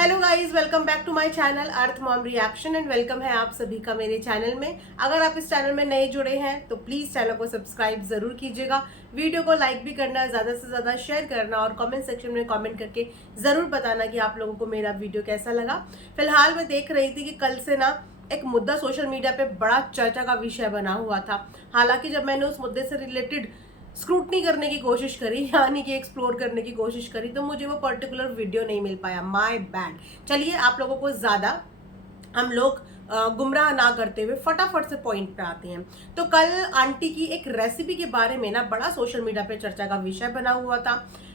Hello guys, welcome back to my channel earth mom reaction and welcome है आप सभी का मेरे चैनल में। अगर आप इस चैनल में नए जुड़े हैं तो प्लीज चैनल को सब्सक्राइब जरूर कीजिएगा। वीडियो को लाइक भी करना, ज्यादा से ज्यादा शेयर करना और कमेंट सेक्शन में कमेंट करके जरूर बताना कि आप लोगों को मेरा वीडियो कैसा लगा। फिलहाल मैं देख रही थी कि कल से ना एक मुद्दा सोशल मीडिया पे बड़ा चर्चा का विषय बना हुआ था। हालांकि जब मैंने उस मुद्दे से रिलेटेड स्क्रूटनी करने की कोशिश करी, यानी कि एक्सप्लोर करने की कोशिश करी, तो मुझे वो पर्टिकुलर वीडियो नहीं मिल पाया। My bad. चलिए, आप लोगों को ज्यादा हम लोग गुमराह ना करते हुए फटाफट से पॉइंट पे आते हैं। तो कल आंटी की एक रेसिपी के बारे में ना बड़ा सोशल मीडिया पे चर्चा का विषय बना हुआ था।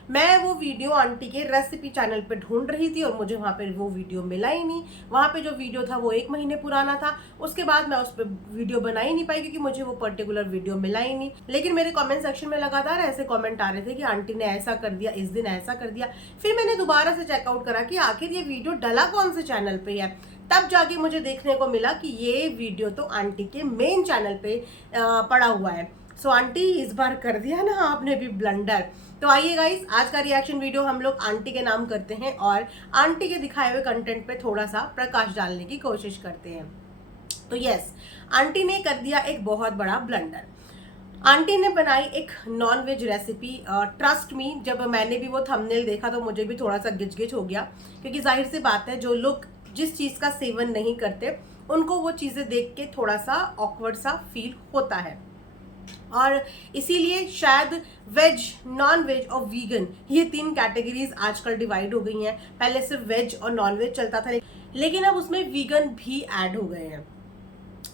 मैं वो वीडियो आंटी के रेसिपी चैनल पे ढूंढ रही थी और मुझे वहां पे वो वीडियो मिला ही नहीं। वहां पे जो वीडियो था वो 1 महीने पुराना था। उसके बाद मैं उस पर वीडियो बना ही नहीं पाई क्योंकि मुझे वो पर्टिकुलर वीडियो मिला ही नहीं। लेकिन मेरे कमेंट सेक्शन में लगातार ऐसे कमेंट आ रहे थे कि आंटी ने ऐसा कर दिया, इस दिन ऐसा कर दिया। फिर मैंने दोबारा से चेकआउट करा कि आखिर ये वीडियो डला कौन से चैनल पे है। तब जाके मुझे देखने को मिला कि ये वीडियो तो आंटी के मेन चैनल पे पड़ा हुआ है। सो आंटी, इस बार कर दिया ना आपने भी ब्लंडर। तो आइए गाइस, आज का रिएक्शन वीडियो हम लोग आंटी के नाम करते हैं और आंटी के दिखाए हुए कंटेंट पे थोड़ा सा प्रकाश डालने की कोशिश करते हैं। तो यस, आंटी ने कर दिया एक बहुत बड़ा ब्लंडर। आंटी ने बनाई एक non veg recipe. Trust me, जब मैंने भी वो थंबनेल देखा तो मुझे भी थोड़ा सा गिचगिच हो गया, क्योंकि जाहिर सी बात है जो लोग जिस चीज का सेवन नहीं करते उनको वो चीजें देख के थोड़ा सा ऑकवर्ड सा फील होता है। और इसीलिए शायद वेज, नॉन वेज और वीगन, ये 3 कैटेगरीज आजकल डिवाइड हो गई हैं। पहले सिर्फ वेज और नॉन वेज चलता था, लेकिन अब उसमें वीगन भी ऐड हो गए हैं।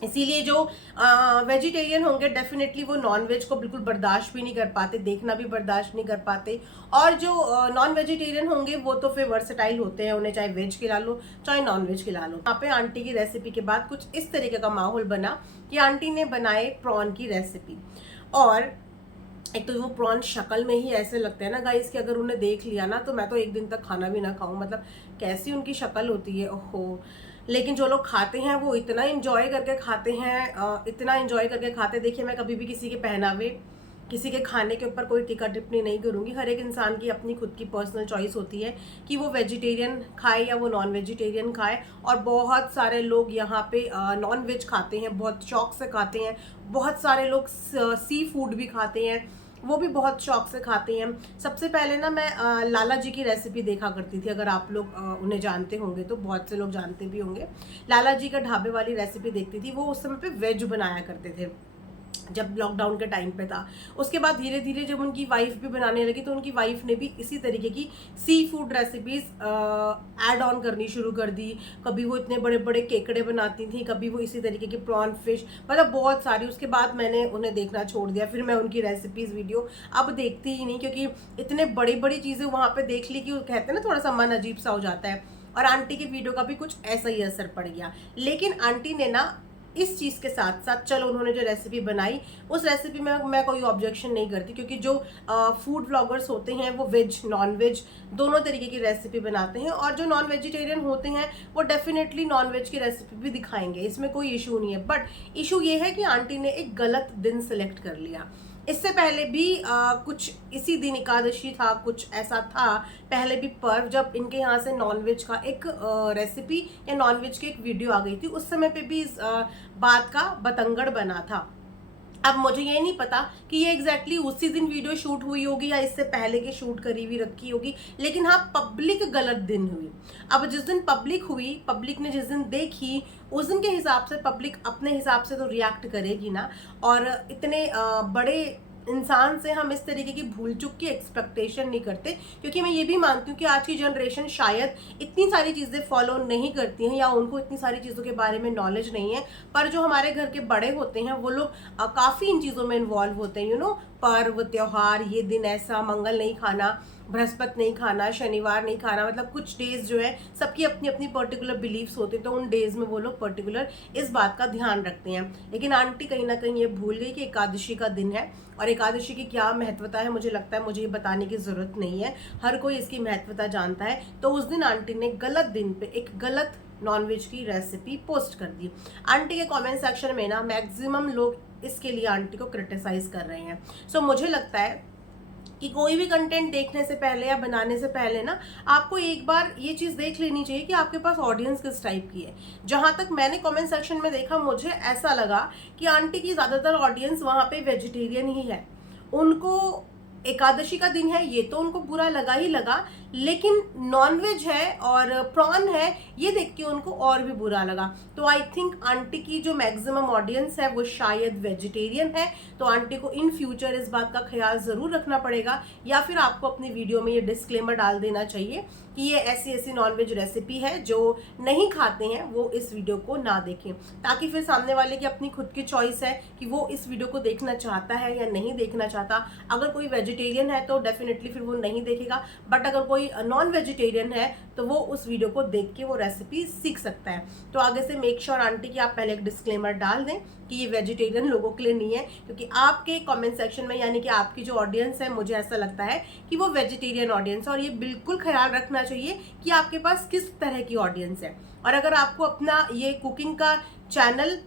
इसीलिए जो वेजिटेरियन होंगे डेफिनेटली वो नॉन वेज को बिल्कुल बर्दाश्त भी नहीं कर पाते, देखना भी बर्दाश्त नहीं कर पाते। और जो नॉन वेजिटेरियन होंगे वो तो फिर वर्सेटाइल होते हैं, उन्हें चाहे वेज खिला लो चाहे नॉन वेज खिला लो। यहाँ पे आंटी की रेसिपी के बाद कुछ इस तरीके का माहौल बना कि आंटी ने बनाए प्रॉन की रेसिपी। और एक तो वो प्रॉन शक्ल में ही ऐसे लगते हैं ना गाइस कि अगर उन्हें देख लिया ना तो मैं तो एक दिन तक खाना भी ना खाऊं। मतलब कैसी उनकी शक्ल होती है, ओहो। लेकिन जो लोग खाते हैं वो इतना इंजॉय करके खाते हैं, इतना इंजॉय करके खाते हैं। देखिए, मैं कभी भी किसी के पहनावे, किसी के खाने के ऊपर कोई टिक्का टिप्पणी नहीं करूंगी। हर एक इंसान की अपनी खुद की पर्सनल चॉइस होती है कि वो वेजिटेरियन खाए या वो नॉन वेजिटेरियन खाए। और बहुत सारे लोग यहाँ पे नॉन वेज खाते हैं, बहुत शौक से खाते हैं। बहुत सारे लोग सी फूड भी खाते हैं, वो भी बहुत शौक से खाते हैं। सबसे पहले ना मैं लाला जी की रेसिपी देखा करती थी। अगर आप लोग उन्हें जानते होंगे तो बहुत से लोग जानते भी होंगे। लाला जी का ढाबे वाली रेसिपी देखती थी। वो उस समय पे वेज बनाया करते थे जब लॉकडाउन के टाइम पे था। उसके बाद धीरे धीरे जब उनकी वाइफ भी बनाने लगी तो उनकी वाइफ ने भी इसी तरीके की sea food recipes add on करनी शुरू कर दी। कभी वो इतने बड़े बड़े केकड़े बनाती थी, कभी वो इसी तरीके की प्रॉन फिश, मतलब बहुत सारी। उसके बाद मैंने उन्हें देखना छोड़ दिया, फिर मैं उनकी रेसिपीज वीडियो अब देखती ही नहीं, क्योंकि इतने बड़ी बड़ी चीजें वहां पे देख ली कि वो कहते हैं ना, थोड़ा सा मन अजीब सा हो जाता है। और आंटी की वीडियो का भी कुछ ऐसा ही असर पड़ गया। लेकिन आंटी ने ना इस चीज के साथ साथ, चलो उन्होंने जो रेसिपी बनाई उस रेसिपी में मैं कोई ऑब्जेक्शन नहीं करती, क्योंकि जो फूड ब्लॉगर्स होते हैं वो वेज नॉन वेज दोनों तरीके की रेसिपी बनाते हैं। और जो नॉन वेजिटेरियन होते हैं वो डेफिनेटली नॉन वेज की रेसिपी भी दिखाएंगे, इसमें कोई इशू नहीं है। बट इशू ये है कि आंटी ने एक गलत दिन सेलेक्ट कर लिया। इससे पहले भी कुछ इसी दिन एकादशी था, कुछ ऐसा था पहले भी पर्व, जब इनके यहाँ से नॉनवेज का एक रेसिपी या नॉनवेज की एक वीडियो आ गई थी। उस समय पे भी इस बात का बतंगड़ बना था। अब मुझे ये नहीं पता कि ये एग्जैक्टली उसी दिन वीडियो शूट हुई होगी या इससे पहले की शूट करी हुई रखी होगी, लेकिन हाँ, पब्लिक गलत दिन हुई। अब जिस दिन पब्लिक हुई, पब्लिक ने जिस दिन देखी, उस दिन के हिसाब से पब्लिक अपने हिसाब से तो रिएक्ट करेगी ना। और इतने बड़े इंसान से हम इस तरीके की भूल चूक की एक्सपेक्टेशन नहीं करते, क्योंकि मैं ये भी मानती हूँ कि आज की जनरेशन शायद इतनी सारी चीजें फॉलो नहीं करती हैं या उनको इतनी सारी चीजों के बारे में नॉलेज नहीं है। पर जो हमारे घर के बड़े होते हैं वो लोग काफी इन चीजों में इन्वॉल्व होते हैं। पर्व त्योहार, ये दिन ऐसा, मंगल नहीं खाना, बृहस्पति नहीं खाना, शनिवार नहीं खाना, मतलब कुछ डेज जो है सबकी अपनी अपनी पर्टिकुलर बिलीव्स होते हैं, तो उन डेज में वो लोग पर्टिकुलर इस बात का ध्यान रखते हैं। लेकिन आंटी कहीं ना कहीं ये भूल गई कि एकादशी का दिन है, और एकादशी की क्या महत्वता है मुझे लगता है मुझे ये बताने की जरूरत नहीं है, हर कोई इसकी महत्वता जानता है। तो उस दिन आंटी ने गलत दिन पे एक गलत नॉनवेज की रेसिपी पोस्ट कर दी। आंटी के कमेंट सेक्शन में ना मैक्सिमम लोग इसके लिए आंटी को क्रिटिसाइज कर रहे हैं। सो मुझे लगता है कि कोई भी कंटेंट देखने से पहले या बनाने से पहले ना आपको एक बार ये चीज़ देख लेनी चाहिए कि आपके पास ऑडियंस किस टाइप की है। जहाँ तक मैंने कमेंट सेक्शन में देखा, मुझे ऐसा लगा कि आंटी की ज़्यादातर ऑडियंस वहाँ पे वेजिटेरियन ही है। उनको एकादशी का दिन है ये तो उनको बुरा लगा ही लगा, लेकिन नॉनवेज है और प्रॉन है ये देख के उनको और भी बुरा लगा। तो आई थिंक आंटी की जो मैक्सिमम ऑडियंस है वो शायद वेजिटेरियन है। तो आंटी को इन फ्यूचर इस बात का ख्याल ज़रूर रखना पड़ेगा, या फिर आपको अपनी वीडियो में ये डिस्क्लेमर डाल देना चाहिए कि ये ऐसी ऐसी नॉनवेज रेसिपी है, जो नहीं खाते हैं वो इस वीडियो को ना देखें, ताकि फिर सामने वाले की अपनी खुद की चॉइस है कि वो इस वीडियो को देखना चाहता है या नहीं देखना चाहता। अगर कोई वेजिटेरियन है तो डेफिनेटली फिर वो नहीं देखेगा, बट अगर कोई नॉन वेजिटेरियन है तो वो उस वीडियो को देख के वो रेसिपी सीख सकता है। तो आगे से मेक श्योर आंटी कि आप पहले एक डिस्क्लेमर डाल दें कि ये वेजिटेरियन लोगों के लिए नहीं है, क्योंकि आपके कमेंट सेक्शन में यानी कि आपकी जो ऑडियंस है, मुझे ऐसा लगता है कि वो वेजिटेरियन ऑडियंस है। और ये बिल्कुल ख्याल रखना चाहिए कि आपके पास किस तरह की ऑडियंस है। और अगर आपको अपना ये कुकिंग का चैनल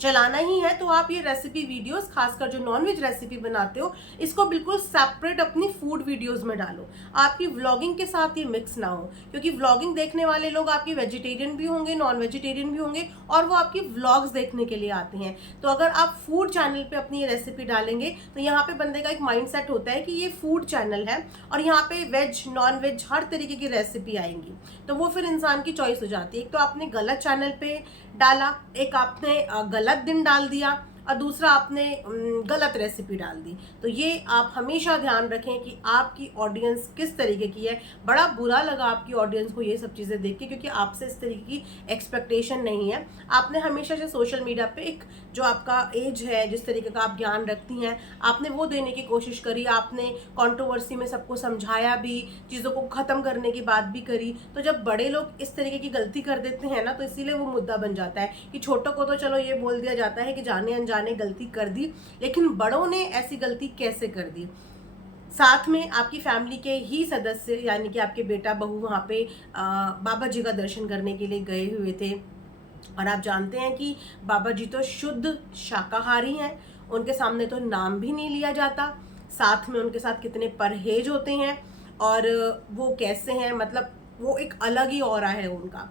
चलाना ही है तो आप ये रेसिपी वीडियोस, खासकर जो नॉनवेज रेसिपी बनाते हो, इसको बिल्कुल सेपरेट अपनी फूड वीडियोस में डालो। आपकी व्लॉगिंग के साथ ये मिक्स ना हो, क्योंकि व्लॉगिंग देखने वाले लोग आपके वेजिटेरियन भी होंगे, नॉन वेजिटेरियन भी होंगे, और वो आपकी व्लॉग्स देखने के लिए आते हैं। तो अगर आप फूड चैनल पे अपनी ये रेसिपी डालेंगे तो यहाँ पे बंदे का एक माइंडसेट होता है कि ये फूड चैनल है और यहाँ पे वेज नॉन वेज हर तरीके की रेसिपी आएंगी, तो वो फिर इंसान की चॉइस हो जाती है। एक तो आपने गलत चैनल पे डाला, एक आपने गलत दिन डाल दिया, और दूसरा आपने गलत रेसिपी डाल दी। तो ये आप हमेशा ध्यान रखें कि आपकी ऑडियंस किस तरीके की है। बड़ा बुरा लगा आपकी ऑडियंस को ये सब चीज़ें देख के, क्योंकि आपसे इस तरीके की एक्सपेक्टेशन नहीं है। आपने हमेशा से सोशल मीडिया पे एक जो आपका एज है, जिस तरीके का आप ज्ञान रखती हैं, आपने वो देने की कोशिश करी। आपने कंट्रोवर्सी में सबको समझाया भी, चीज़ों को ख़त्म करने की बात भी करी। तो जब बड़े लोग इस तरीके की गलती कर देते हैं ना, तो इसीलिए वो मुद्दा बन जाता है कि छोटों को तो चलो ये बोल दिया जाता है कि जाने अनजाने गलती कर दी, लेकिन बड़ों ने ऐसी गलती कैसे कर दी। साथ में आपकी फैमिली के ही सदस्य यानी कि आपके बेटा बहू वहाँ पे बाबा जी का दर्शन करने के लिए गए हुए थे, और आप जानते हैं कि बाबा जी तो शुद्ध शाकाहारी हैं, उनके सामने तो नाम भी नहीं लिया जाता। साथ में उनके साथ कितने परहेज होते हैं और वो कैसे हैं, मतलब वो एक अलग ही ऑरा है उनका।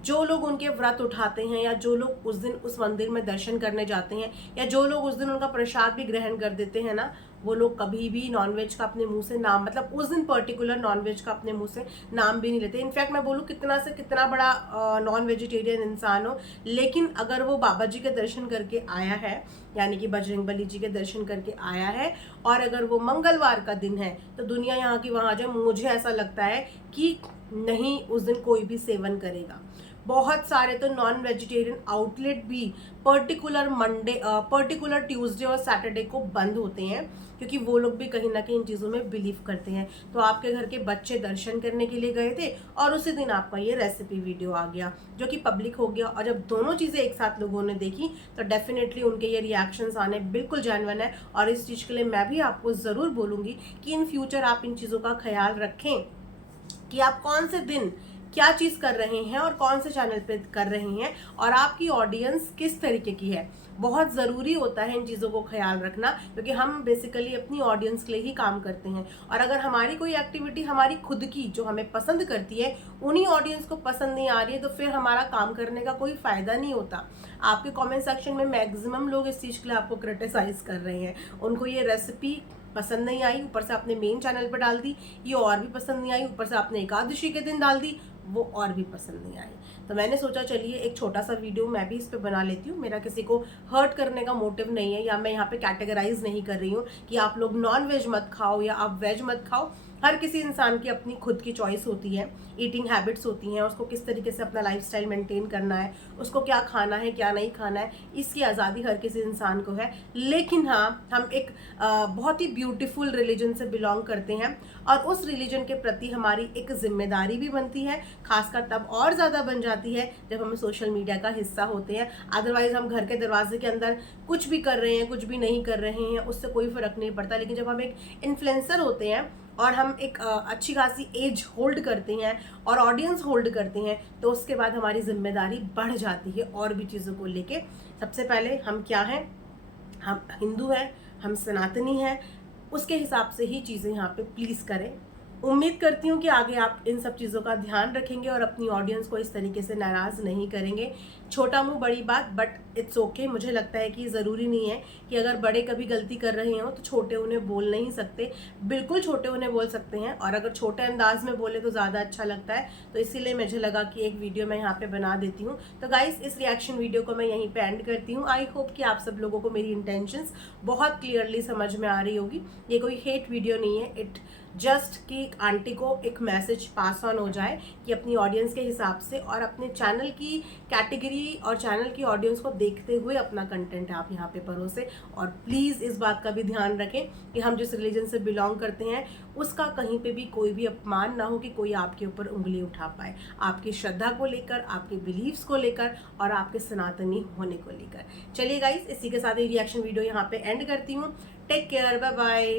जो लोग उनके व्रत उठाते हैं, या जो लोग उस दिन उस मंदिर में दर्शन करने जाते हैं, या जो लोग उस दिन उनका प्रसाद भी ग्रहण कर देते हैं ना, वो लोग कभी भी नॉनवेज का अपने मुंह से नाम, मतलब उस दिन पर्टिकुलर नॉनवेज का अपने मुंह से नाम भी नहीं लेते। इनफैक्ट मैं बोलूँ कितना से कितना बड़ा नॉन वेजिटेरियन इंसान हो, लेकिन अगर वो बाबा जी के दर्शन करके आया है, यानी कि बजरंगबली जी के दर्शन करके आया है, और अगर वो मंगलवार का दिन है, तो दुनिया यहाँ की वहाँ जाए, मुझे ऐसा लगता है कि नहीं उस दिन कोई भी सेवन करेगा। बहुत सारे तो नॉन वेजिटेरियन आउटलेट भी पर्टिकुलर ट्यूसडे और सैटरडे को बंद होते हैं, क्योंकि वो लोग भी कहीं ना कहीं इन चीज़ों में बिलीव करते हैं। तो आपके घर के बच्चे दर्शन करने के लिए गए थे और उसी दिन आपका ये रेसिपी वीडियो आ गया जो कि पब्लिक हो गया, और जब दोनों चीज़ें एक साथ लोगों ने देखी तो डेफिनेटली उनके ये रिएक्शंस आने बिल्कुल जेन्युइन है। और इस चीज़ के लिए मैं भी आपको ज़रूर बोलूँगी कि इन फ्यूचर आप इन चीज़ों का ख्याल रखें कि आप कौन से दिन क्या चीज़ कर रहे हैं और कौन से चैनल पे कर रहे हैं, और आपकी ऑडियंस किस तरीके की है। बहुत ज़रूरी होता है इन चीज़ों को ख्याल रखना, क्योंकि हम बेसिकली अपनी ऑडियंस के लिए ही काम करते हैं। और अगर हमारी कोई एक्टिविटी हमारी खुद की जो हमें पसंद करती है उन्हीं ऑडियंस को पसंद नहीं आ रही है, तो फिर हमारा काम करने का कोई फ़ायदा नहीं होता। आपके कमेंट सेक्शन में मैक्सिमम लोग इस चीज़ के लिए आपको क्रिटिसाइज़ कर रहे हैं। उनको ये रेसिपी पसंद नहीं आई, ऊपर से आपने मेन चैनल पर डाल दी, ये और भी पसंद नहीं आई, ऊपर से आपने एकादशी के दिन डाल दी, वो और भी पसंद नहीं आई। तो मैंने सोचा चलिए एक छोटा सा वीडियो मैं भी इस पे बना लेती हूँ। मेरा किसी को हर्ट करने का मोटिव नहीं है, या मैं यहाँ पे कैटेगराइज नहीं कर रही हूँ कि आप लोग नॉन वेज मत खाओ या आप वेज मत खाओ। हर किसी इंसान की अपनी खुद की चॉइस होती है, ईटिंग हैबिट्स होती हैं, उसको किस तरीके से अपना लाइफस्टाइल मेंटेन करना है, उसको क्या खाना है क्या नहीं खाना है, इसकी आज़ादी हर किसी इंसान को है। लेकिन हाँ, हम एक बहुत ही ब्यूटीफुल रिलीजन से बिलोंग करते हैं, और उस रिलीजन के प्रति हमारी एक जिम्मेदारी भी बनती है, खासकर तब और ज़्यादा बन जाती है जब हम सोशल मीडिया का हिस्सा होते हैं। अदरवाइज हम घर के दरवाजे के अंदर कुछ भी कर रहे हैं, कुछ भी नहीं कर रहे हैं, उससे कोई फ़र्क नहीं पड़ता। लेकिन जब हम एक इन्फ्लुएंसर होते हैं और हम एक अच्छी खासी एज होल्ड करते हैं और ऑडियंस होल्ड करते हैं, तो उसके बाद हमारी जिम्मेदारी बढ़ जाती है और भी चीज़ों को लेके। सबसे पहले हम क्या हैं, हम हिंदू हैं, हम सनातनी हैं, उसके हिसाब से ही चीज़ें यहाँ पे प्लीज़ करें। उम्मीद करती हूँ कि आगे आप इन सब चीज़ों का ध्यान रखेंगे और अपनी ऑडियंस को इस तरीके से नाराज़ नहीं करेंगे। छोटा मुंह बड़ी बात, बट इट्स ओके। मुझे लगता है कि ज़रूरी नहीं है कि अगर बड़े कभी गलती कर रहे हो तो छोटे उन्हें बोल नहीं सकते। बिल्कुल छोटे उन्हें बोल सकते हैं, और अगर छोटे अंदाज में बोले तो ज़्यादा अच्छा लगता है। तो इसीलिए मुझे लगा कि एक वीडियो मैं यहाँ पे बना देती हूँ। तो गाइस, इस रिएक्शन वीडियो को मैं यहीं पे एंड करती हूँ। आई होप कि आप सब लोगों को मेरी इंटेंशंस बहुत क्लियरली समझ में आ रही होगी। ये कोई हेट वीडियो नहीं है, इट जस्ट कि आंटी को एक मैसेज पास ऑन हो जाए कि अपनी ऑडियंस के हिसाब से और अपने चैनल की कैटेगरी और चैनल की ऑडियंस को देखते हुए अपना कंटेंट आप यहाँ पे परोसे। और प्लीज़ इस बात का भी ध्यान रखें कि हम जिस रिलीजन से बिलोंग करते हैं उसका कहीं पे भी कोई भी अपमान ना हो कि कोई आपके ऊपर उंगली उठा पाए, आपकी श्रद्धा को लेकर, आपके बिलीव्स को लेकर और आपके सनातनी होने को लेकर। चलिए गाइस, इसी के साथ ही रिएक्शन वीडियो यहाँ पे एंड करती हूँ। Take care, bye bye.